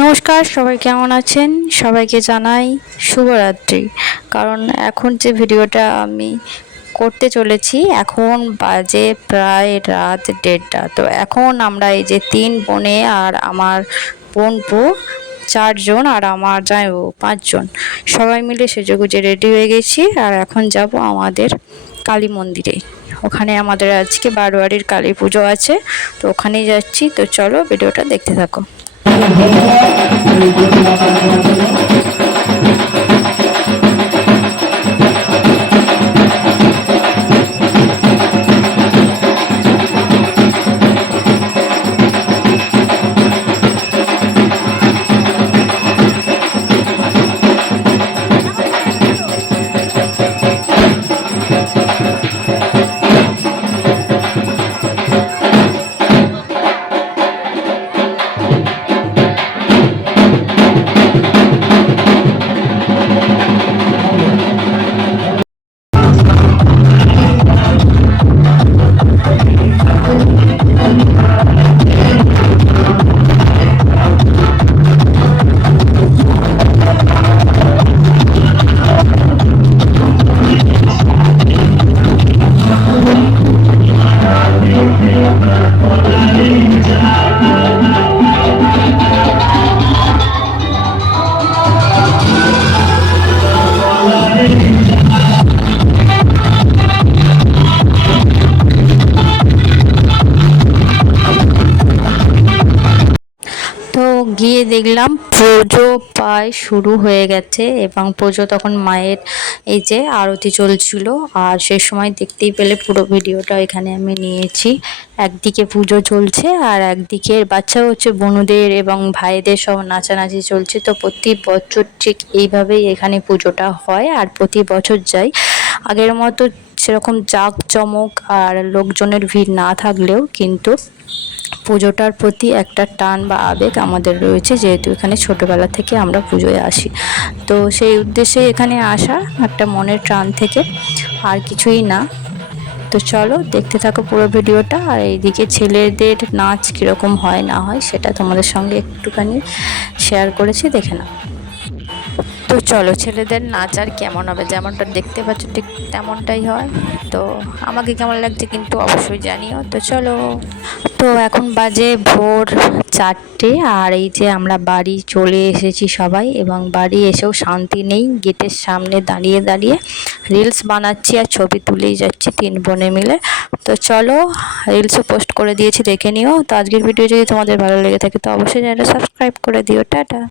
নমস্কার, সবাই কেমন আছেন? সবাইকে জানাই শুভরাত্রি। কারণ এখন যে ভিডিওটা আমি করতে চলেছি, এখন বাজে প্রায় রাত 1:30। তো এখন আমরা এই যে 3 বোনে আর আমার বোন 4 জন আর আমার জামাইবাবু 5 জন সবাই মিলে সেজেগুজে রেডি হয়ে গেছি। আর এখন যাব আমাদের কালী মন্দিরে। ওখানে আমাদের আজকে বারোয়ারির কালী পুজো আছে, তো ওখানেই যাচ্ছি। তো চলো ভিডিওটা দেখতে থাকো। তো গিয়ে দেখলাম পুজো প্রায় শুরু হয়ে গেছে এবং পুজো তখন মায়ের এই যে আরতি চলছিল। আর সেই সময় দেখতেই পেলে পুরো ভিডিওটা এখানে আমি নিয়েছি। একদিকে পুজো চলছে আর একদিকে বাচ্চা হচ্ছে বোনদের এবং ভাইদের সব নাচানাচি চলছে। তো প্রতি বছর ঠিক এইভাবেই এখানে পুজোটা হয় আর প্রতি বছর যাই। আগের মতো সেরকম জাঁকজমক আর লোকজনের ভিড় না থাকলেও কিন্তু পুজোটার প্রতি একটা টান বা আবেগ আমাদের রয়েছে, যেহেতু এখানে ছোটোবেলা থেকে আমরা পুজোয় আসি। তো সেই উদ্দেশ্যে এখানে আসা একটা মনের টান থেকে, আর কিছুই না। তো চলো দেখতে থাকো পুরো ভিডিওটা। আর এইদিকে ছেলেদের নাচ কীরকম হয় না হয় সেটা তোমাদের সঙ্গে একটুখানি শেয়ার করেছি, দেখে নাও। তো চলো, ছেলেদের নাচ আর কেমন হবে, যেমনটা দেখতে পাচ্ছ ঠিক তেমনটাই হয়। তো আমাকে কেমন লাগছে কিন্তু অবশ্যই জানিও। তো চলো, তো এখন বাজে ভোর 4টে আর এই যে আমরা বাড়ি চলে এসেছি সবাই, এবং বাড়ি এসেও শান্তি নেই। গেটের সামনে দাঁড়িয়ে দাঁড়িয়ে রিলস বানাচ্ছি আর ছবি তুলেই যাচ্ছি 3 বোনে মিলে। তো চলো, রিলসও পোস্ট করে দিয়েছি, দেখে নিও। তো আজকের ভিডিও যদি তোমাদের ভালো লেগে থাকে তো অবশ্যই চ্যানেলটা সাবস্ক্রাইব করে দিও। টাটা।